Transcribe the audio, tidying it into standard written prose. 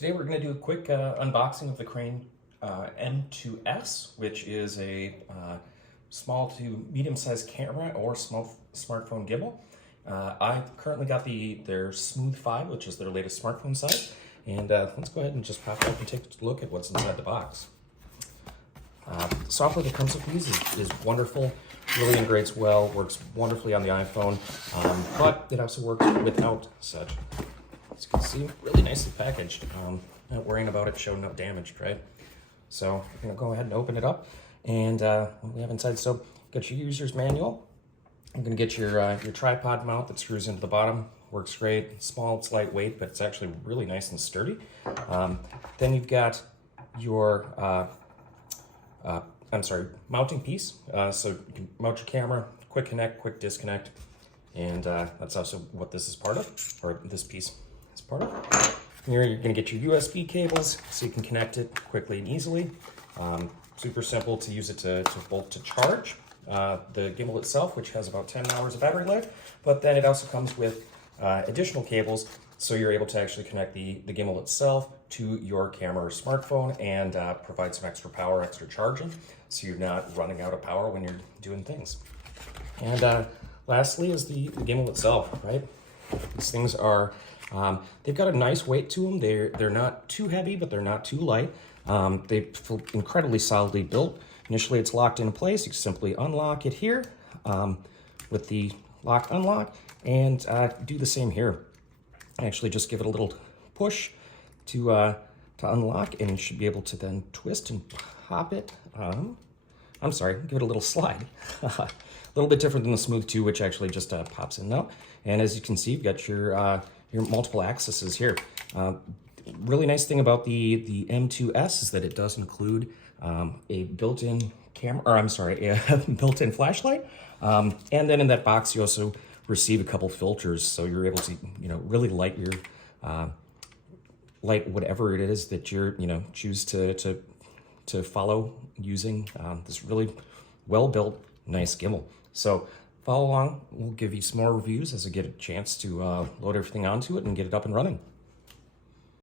Today we're going to do a quick unboxing of the Crane M2S, which is a small to medium-sized camera or small smartphone gimbal. I currently got their Smooth 5, which is their latest smartphone size. And let's go ahead and just pop it up and take a look at what's inside the box. The software that comes with these is wonderful, really integrates well, works wonderfully on the iPhone, but it also works without such. As you can see, really nicely packaged. Not worrying about it showing up damaged, right? So I'm gonna go ahead and open it up, and what we have inside, so got your user's manual. I'm gonna get your tripod mount that screws into the bottom. Works great. It's small, it's lightweight, but it's actually really nice and sturdy. Then you've got your mounting piece. So you can mount your camera, quick connect, quick disconnect, and that's also what this is part of, or this piece is part of. Here you're going to get your USB cables so you can connect it quickly and easily. Super simple to use it to both to charge the gimbal itself, which has about 10 hours of battery life, but then it also comes with additional cables, so you're able to actually connect the gimbal itself to your camera or smartphone and provide some extra power, extra charging, so you're not running out of power when you're doing things. And lastly is the gimbal itself, right? These things are, they've got a nice weight to them. They're not too heavy, but they're not too light. They feel incredibly solidly built. Initially it's locked into place. You simply unlock it here with the lock unlock, and do the same here. Actually just give it a little push to unlock, and you should be able to then twist and pop it. I'm sorry, give it a little slide. A little bit different than the Smooth 2, which actually just pops in now. And as you can see, you've got your multiple axes here. Really nice thing about the M2S is that it does include a built-in camera, or I'm sorry, a built-in flashlight. And then in that box, you also receive a couple filters, so you're able to, really light your light whatever it is that you're, choose to follow using this really well-built, nice gimbal. So follow along. We'll give you some more reviews as I get a chance to load everything onto it and get it up and running.